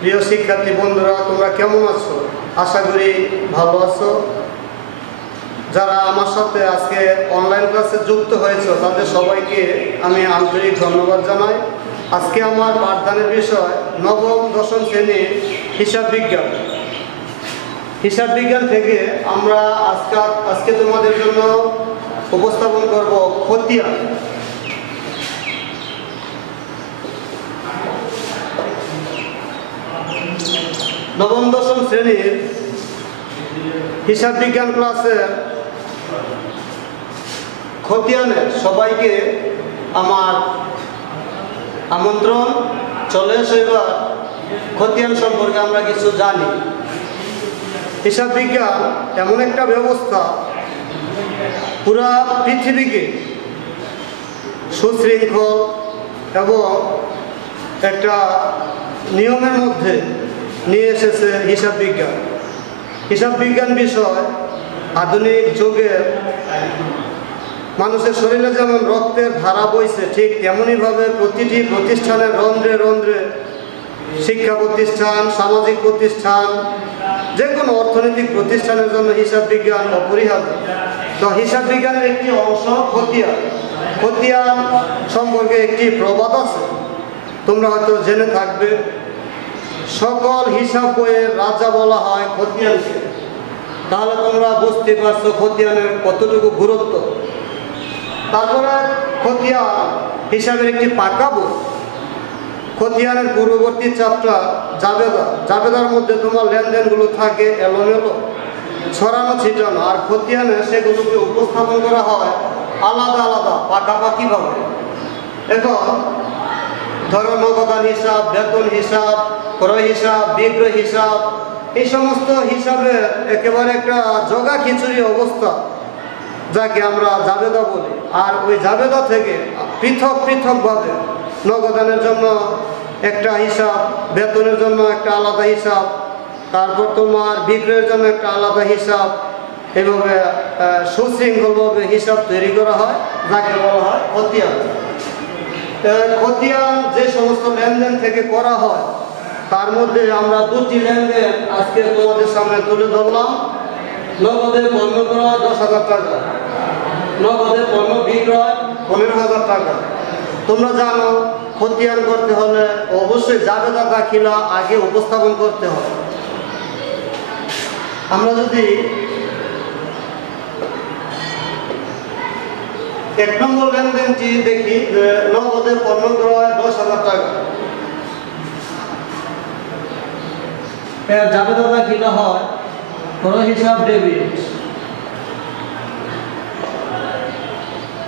প্রিয় শিক্ষার্থী বন্ধুরা, তোমরা কেমন আছো? আশা করি ভালো আছো। যারা আমার সাথে আজকে অনলাইন ক্লাসে যুক্ত হয়েছে তাদের সবাইকে আমি আন্তরিক ধন্যবাদ জানাই। আজকে আমার পাঠদানের বিষয় নবম দশম শ্রেণীর হিসাব বিজ্ঞান। হিসাব বিজ্ঞান থেকে আমরা আজকে তোমাদের জন্য উপস্থাপন করব খতিয়ান। নবম দশম শ্রেণীর হিসাব বিজ্ঞান ক্লাসের খতিয়ানে সবাইকে আমার আমন্ত্রণ। চলে এসো, এবার খতিয়ান সম্পর্কে আমরা কিছু জানি। হিসাব বিজ্ঞান এমন একটা ব্যবস্থা পুরা পৃথিবীকে সুশৃঙ্খল এবং একটা নিয়মের মধ্যে নিয়ে এসেছে হিসাব বিজ্ঞান। হিসাব বিজ্ঞান বিষয় আধুনিক যুগের মানুষের শরীরে যেমন রক্তের ধারা বইছে, ঠিক তেমনইভাবে প্রতিটি প্রতিষ্ঠানের রন্ধ্রে রন্ধ্রে, শিক্ষা প্রতিষ্ঠান, সামাজিক প্রতিষ্ঠান, যে কোনো অর্থনৈতিক প্রতিষ্ঠানের জন্য হিসাব বিজ্ঞান অপরিহার্য। তো হিসাব বিজ্ঞানের একটি অংশ খতিয়ান। খতিয়ান সম্পর্কে একটি প্রবাদ আছে, তোমরা হয়তো জেনে থাকবে। সকল হিসাব বইয়ের রাজা বলা হয় খতিয়ানকে। তাহলে তোমরা বুঝতে পারছো খতিয়ানের কতটুকু গুরুত্ব। তারপরে খতিয়ান হিসাবের একটি পাকা বই। খতিয়ানের পূর্ববর্তী চ্যাপ্টার জাবেদা। জাবেদার মধ্যে তোমার লেনদেনগুলো থাকে এলোমেলো, ছড়ানো ছিটানো, আর খতিয়ানে সেগুলোকে উপস্থাপন করা হয় আলাদা আলাদা পাকাপাকিভাবে। এখন ধরো নগদান হিসাব, বেতন হিসাব, ক্রয় হিসাব, বিক্রয় হিসাব, এই সমস্ত হিসাবে একেবারে একটা জগা খিচুড়ি অবস্থা, যাকে আমরা জাবেদা বলি। আর ওই জাবেদা থেকে পৃথক পৃথকভাবে নগদানের জন্য একটা হিসাব, বেতনের জন্য একটা আলাদা হিসাব, তারপর তোমার বিক্রয়ের জন্য একটা আলাদা হিসাব, এভাবে সুশৃঙ্খলভাবে হিসাব তৈরি করা হয়, যাকে বলা হয় খতিয়ান। খতিয়ান যে সমস্ত লেনদেন থেকে করা হয় তার মধ্যে আমরা দুটি লেনদেন আজকে তোমাদের সামনে তুলে ধরলাম। নগদে পণ্য ক্রয় 10,000 টাকা, নগদে পণ্য বিক্রয় 15,000 টাকা। তোমরা জানো খতিয়ান করতে হলে অবশ্যই জাবেদা দাখিলা আগে উপস্থাপন করতে হয়। আমরা যদি 1 নম্বর লেনদেনটি দেখি, নগদে পণ্য ক্রয় 10,000 টাকা, এর জাবেদা দাখিলা হয় ক্রয় হিসাব ডেবিট,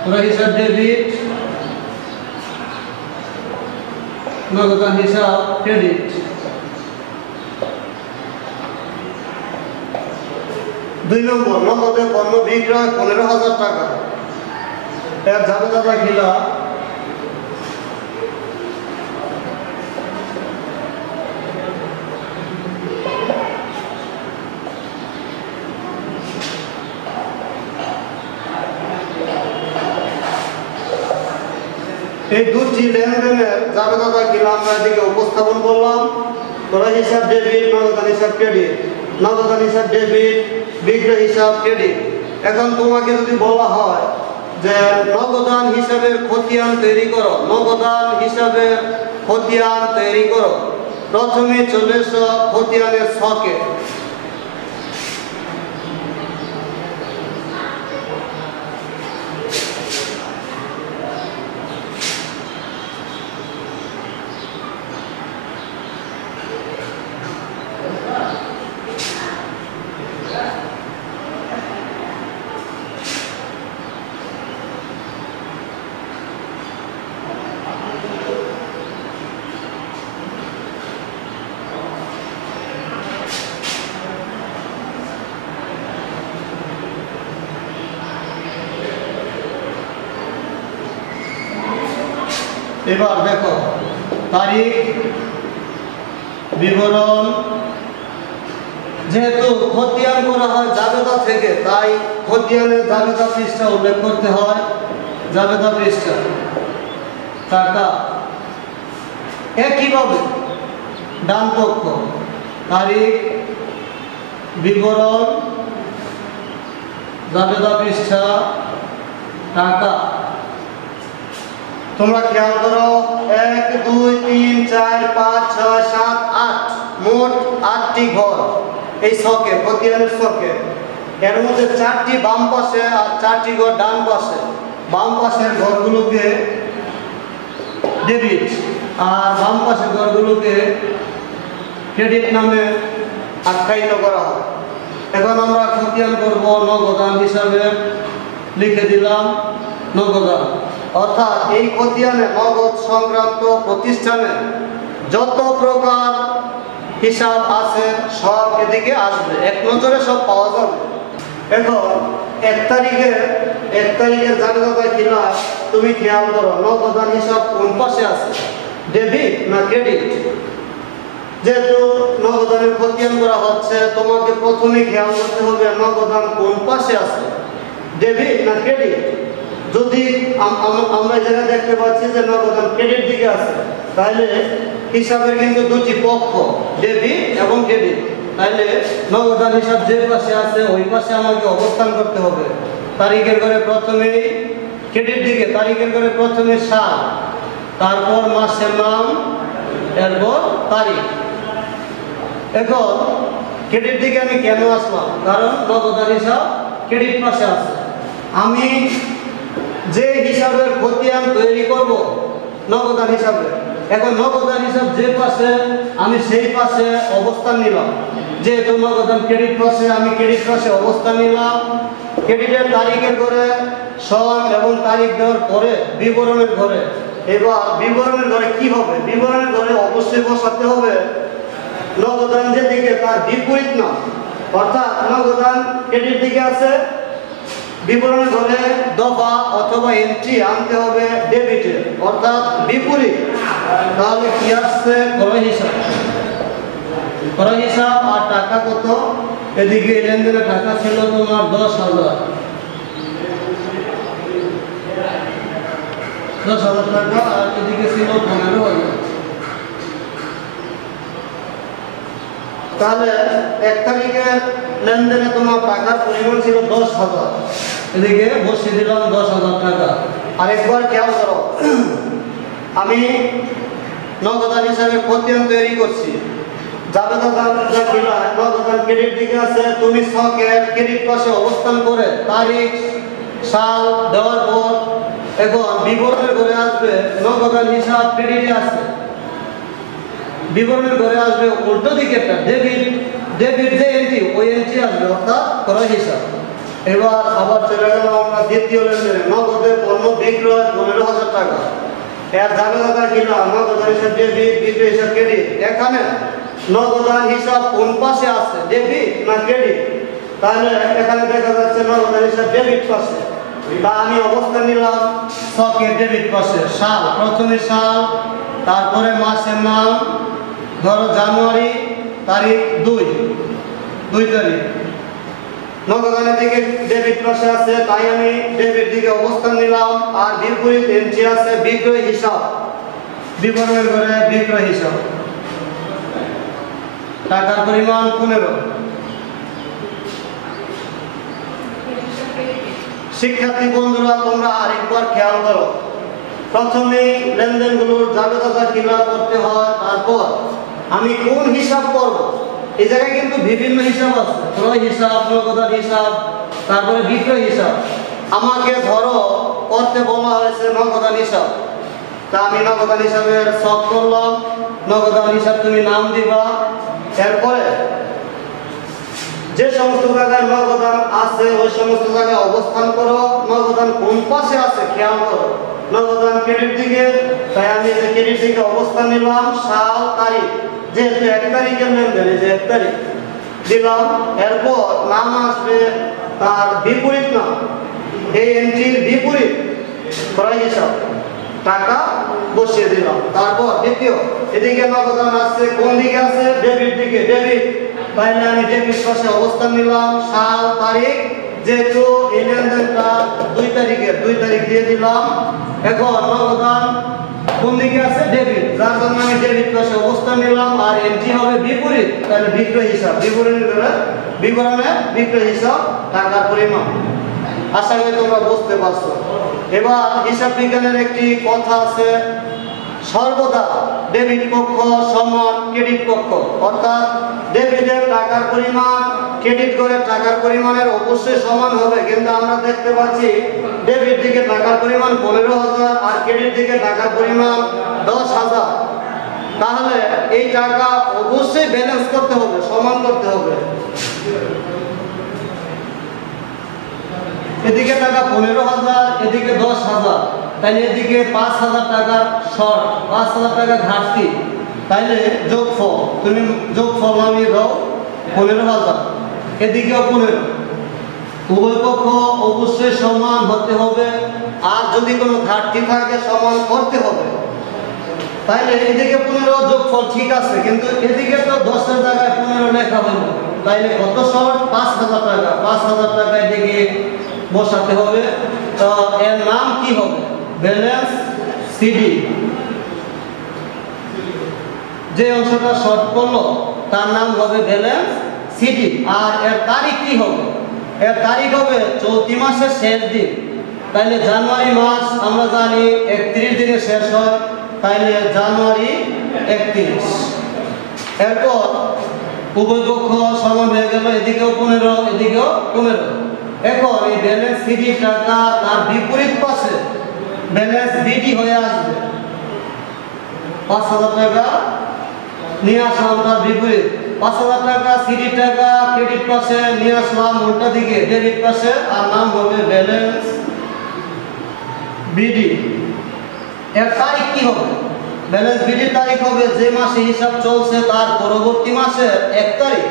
ক্রয় হিসাব ডেবিট, নগদান হিসাব ক্রেডিট। 2 নম্বর নগদে পণ্য বিক্রয় 15,000 টাকা, এর জাবেদা দাখিলা এই দুটি লেনদেনের জাবেদা দাখিলা আমরা এদিকে উপস্থাপন করলাম। ক্রয় হিসাব ডেবিট, নগদান হিসাব ক্রেডিট, নগদান হিসাব ডেবিট, বিক্রয় হিসাব ক্রেডিট। এখন তোমাকে যদি বলা হয় যে নগদান হিসাবের খতিয়ান তৈরি করো, নগদান হিসাবের খতিয়ান তৈরি করো, প্রথমে চলে এসো খতিয়ানের ছকে। এবার দেখো তারিখ বিবরণ, যেহেতু খতিয়ান করা হয় জাবেদা থেকে, তাই খতিয়ানের জাবেদা পৃষ্ঠা উল্লেখ করতে হয়। জাবেদা পৃষ্ঠা টাকা একইভাবে ডান পক্ষ, তারিখ, বিবরণ, জাবেদা পৃষ্ঠা, টাকা। তোমরা খেয়াল করো, 1 2 3 4 5 6 7 8, মোট 8টি ঘর এই ছকে, খতিয়ানের ছকে। এর মধ্যে 4টি বাম পাশে আর 4টি ঘর ডান পাশে। বাম পাশের ঘরগুলোকে ডেবিট আর বাম পাশের ঘরগুলোকে ক্রেডিট নামে আখ্যায়িত করা হয়। এখন আমরা খতিয়ান করব নগদান হিসাবে, লিখে দিলাম নগদান। অর্থাৎ এই খতিয়ানে নগদ সংক্রান্ত প্রতিষ্ঠানে যত প্রকার হিসাব আছে সব এদিকে আসবে, এক নজরে সব পাওয়া যাবে। এখন 1 তারিখের জাবেদা কিনা তুমি খেয়াল করো, নগদান হিসাব কোন পাশে আছে, ডেবিট না ক্রেডিট? যেহেতু নগদানের খতিয়ান করা হচ্ছে, তোমাকে প্রথমে খেয়াল করতে হবে নগদান কোন পাশে আছে, ডেবিট না ক্রেডিট। যদি আমরা এই জায়গায় দেখতে পাচ্ছি যে নগদান ক্রেডিট দিকে আছে, তাহলে হিসাবের কিন্তু দুটি পক্ষ, ডেবিট এবং ক্রেডিট। তাহলে নগদান হিসাব যে পাশে আছে ওই পাশে আমাকে অবস্থান করতে হবে। তারিখের ঘরে প্রথমে ক্রেডিট দিকে, তারিখের ঘরে প্রথমে সাল, তারপর মাসের নাম, এরপর তারিখ। এখন ক্রেডিট দিকে আমি কেন আসলাম? কারণ নগদান হিসাব ক্রেডিট পাশে আছে। আমি যে হিসাবের খতিয়ান তৈরি করব নগদান হিসাবে, এখন নগদান হিসাব যে পাশে আমি সেই পাশে অবস্থান নিলাম। যেহেতু নগদান ক্রেডিট পাশে, আমি ক্রেডিট পাশে অবস্থান নিলাম। ক্রেডিটের তারিখের ঘরে সন এবং তারিখ দেওয়ার পরে বিবরণের ঘরে, এবার বিবরণের ঘরে কি হবে? বিবরণের ঘরে অবশ্যই বসাতে হবে নগদান যেদিকে তার বিপরীত নাম। অর্থাৎ নগদান ক্রেডিট দিকে আছে, বিবরণের ঘরে দফা অথবা এন্ট্রি আনতে হবে ডেবিটে, অর্থাৎ বিপরীত। তাহলে কি আসছে? ক্রয় হিসাব। ক্রয় হিসাব আর টাকা কত? এদিকে লেনদেনের টাকা ছিল তোমার 10,000 টাকা, আর এদিকে ছিল 15,000। তাহলে 1 তারিখের লেনদেনে তোমার টাকার পরিমাণ ছিল 10,000, এদিকে বসিয়ে দিলাম 10,000 টাকা। আরেকবার খেয়াল করো, আমি নগদান হিসাবে খতিয়ান তৈরি করছি। নগদান ক্রেডিট দিকে আছে, তুমি ছকের ক্রেডিট পাশে অবস্থান করে তারিখ সাল দেওয়ার পর এখন বিবরণের ঘরে আসবে নগদান হিসাব ক্রেডিটে আছে, বিবরণের ঘরে আসবে উল্টো দিকে ডেবিট। ডেবিট যে এন্ট্রি, ওই এন্ট্রি আসবে, অর্থাৎ ক্রয় হিসাব। এবার আবার চলে গেল আমরা দ্বিতীয় লেনদেনে, নগদে পণ্য বিক্রয় 15,000 টাকা। এর জাবেদা কিনা নগদান হিসাব ডেবিট, বিক্রয় হিসাব ক্রেডিট। এখানে নগদান হিসাব কোন পাশে আছে, ডেবিট না ক্রেডিট? তাহলে এখানে দেখা যাচ্ছে নগদান হিসাব ডেবিট পাশে। তা আমি অবস্থান নিলাম ছকের ডেবিট পাশে। সাল, প্রথমে সাল, তারপরে মাসের নাম, ধরো জানুয়ারি, তারিখ 2 তারিখ। নগদানের দিকে ডেবিট পাশে আছে, তাই আমি ডেবিট দিকে অবস্থান নিলাম। আর বিপরীত এন্ট্রি আছে বিক্রয় হিসাব, বিবরণের ঘরে বিক্রয় হিসাব। টাকার পরিমাণ 15। শিক্ষার্থী বন্ধুরা, তোমরা আরেকবার খেয়াল করো, প্রথমে লেনদেনগুলোর জাবেদা কিনা করতে হয়, তারপর আমি কোন হিসাব করব। এই জায়গায় কিন্তু বিভিন্ন হিসাব আছে, ক্রয় হিসাব, নগদান হিসাব, তারপরে বিক্রয় হিসাব। আমাকে ধরো করতে বলা হয়েছে নগদান হিসাব, তা আমি নগদান হিসাবের ছক করলাম। নগদান হিসাব তুমি নাম দিবা। এরপরে যে সমস্ত জায়গায় নগদান আছে ওই সমস্ত জায়গায় অবস্থান করো। নগদান কোন পাশে আছে খেয়াল করো, নগদান ক্রেডিট দিকে, তাই আমি যে ক্রেডিট দিকে অবস্থান নিলাম। সাল, তারিখ, যেহেতু 1 তারিখের লেনদেন, যে 1 তারিখ দিলাম। এরপর নাম আসবে তার বিপরীত নাম, এই এন্ট্রির বিপরীত ক্রয় হিসাব, টাকা বসিয়ে দিলাম। তারপর দ্বিতীয়, এদিকে নগদান আছে কোন দিকে আছে, ডেবিট দিকে, ডেবিট। তাহলে আমি ডেবিট পাশে অবস্থান নিলাম। সাল, তারিখ, যেহেতু এই লেনদেনটা 2 তারিখের, 2 তারিখ দিয়ে দিলাম। এখন নগদান কোন দিকে আছে ডেবিট, যার জন্য আমি ডেবিট পাশে অবস্থান নিলাম। আর এন্ট্রি হবে বিপরীত, তাহলে বিক্রয় হিসাব, বিবরণে বিক্রয় হিসাব টাকার পরিমাণ। আশা করি তোমরা বুঝতে পারছো। এবার হিসাব বিজ্ঞানের একটি কথা আছে, সর্বদা ডেবিট পক্ষ সমান ক্রেডিট পক্ষ, অর্থাৎ ডেবিটের টাকার পরিমাণ ক্রেডিট করে টাকার পরিমাণের অবশ্যই সমান হবে। কিন্তু আমরা দেখতে পাচ্ছি ডেবিট দিকে টাকার পরিমাণ 15,000 আর ক্রেডিট দিকে টাকার পরিমাণ 10,000। তাহলে এই টাকা অবশ্যই ব্যালেন্স করতে হবে, সমান করতে হবে। এদিকে টাকা 15,000, এদিকে 10,000, তাইলে এদিকে 5,000 টাকার শর্ট, 5,000 টাকা ঘাটতি। তাইলে যোগফল, তুমি যোগফল নামিয়ে দাও 15,000, এদিকেও 15। উভয় পক্ষ অবশ্যই সমান হতে হবে, আর যদি কোনো ঘাটতি থাকে সমান করতে হবে। তাইলে এদিকে 15 যোগফল ঠিক আছে, কিন্তু এদিকে তো 10-এর জায়গায় 15 লেখা হলো। তাইলে কত শর্ট? 5,000 টাকা। 5,000 টাকা এদিকে বসাতে হবে। তো এর নাম কি হবে? Balance CD. যে অংশটা শর্ট করলো তার নাম হবে ব্যালেন্স সিডি। আর এর তারিখ কি হবে? এর তারিখ হবে চলতি মাসের শেষ দিন। তাইলে জানুয়ারি মাস আমরা জানি 31 দিনে শেষ হয়, তাইলে জানুয়ারি 31। এরপর উভয় পক্ষ সমান হয়ে গেল, এদিকেও 15, এদিকেও 15। এখন এই ব্যালেন্স সিডি টাকা তার বিপরীত পাশে ব্যালেন্স বিডি হয়ে আসবে। 5,000 টাকা নিয়ে আসলাম তার বিপরীত, 5,000 টাকা সিডি টাকা ক্রেডিট পাশে নিয়ে আসলাম উল্টা দিকে ডেবিট পাশে, আর নাম হবে ব্যালেন্স বিডি। এর তারিখ কি হবে? ব্যালেন্স বিডির তারিখ হবে যে মাসে হিসাব চলছে তার পরবর্তী মাসের 1 তারিখ।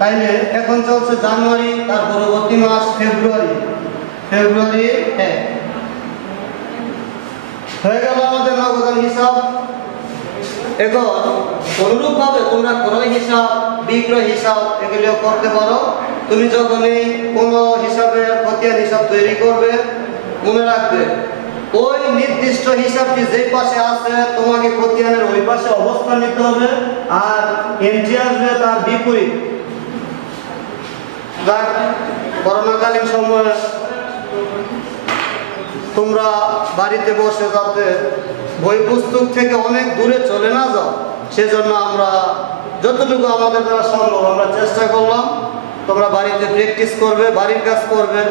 তাইলে এখন চলছে জানুয়ারি, তার পরবর্তী মাস ফেব্রুয়ারি। 1 হয়ে গেল আমাদের নগদান হিসাব। এখন অনুরূপ ভাবে তোমরা ক্রয় হিসাব, বিক্রয় হিসাব এগুলিও করতে পারো। তুমি যখনই কোনো হিসাবের খতিয়ান হিসাব তৈরি করবে, মনে রাখবে ওই নির্দিষ্ট হিসাবটি যেই পাশে আছে তোমাকে খতিয়ানের ওই পাশে অবস্থান নিতে হবে, আর এন্ট্রি আসবে তার বিপরীত। করোনাকালীন সময়ে তোমরা বাড়িতে বসে যাতে বই পুস্তক থেকে অনেক দূরে চলে না যাও, সেজন্য আমরা যতটুকু আমাদের দ্বারা সম্ভব আমরা চেষ্টা করলাম। তোমরা বাড়িতে প্র্যাকটিস করবে, বাড়ির কাজ করবে,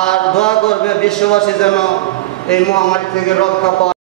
আর দোয়া করবে বিশ্ববাসী যেন এই মহামারী থেকে রক্ষা পায়।